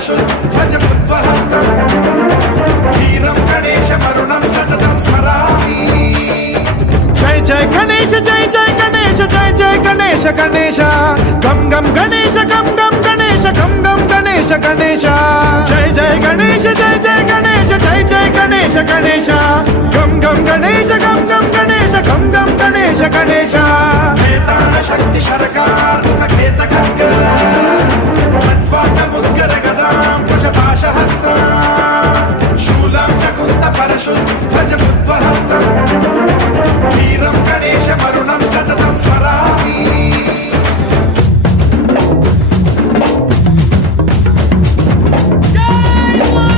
परशुध्वजमुद्वहस्तम् वीरं गणेशमरुणं सततं स्मरामि। जय जय गणेश जय जय गणेश जय जय गणेश गणेश गम गम गणेश गम गम गणेश गम गम गणेश गणेश जय जय गणेश जय जय गणेश जय जय गणेश गणेश गम गम गणेश गम गम गणेश गम गम गणेश गणेश वेतान शक्ति शरकार मुखखेत खड्ग मुद्गर गदां कुशपाशहस्तां शूलं च कुन्द परशुद्ध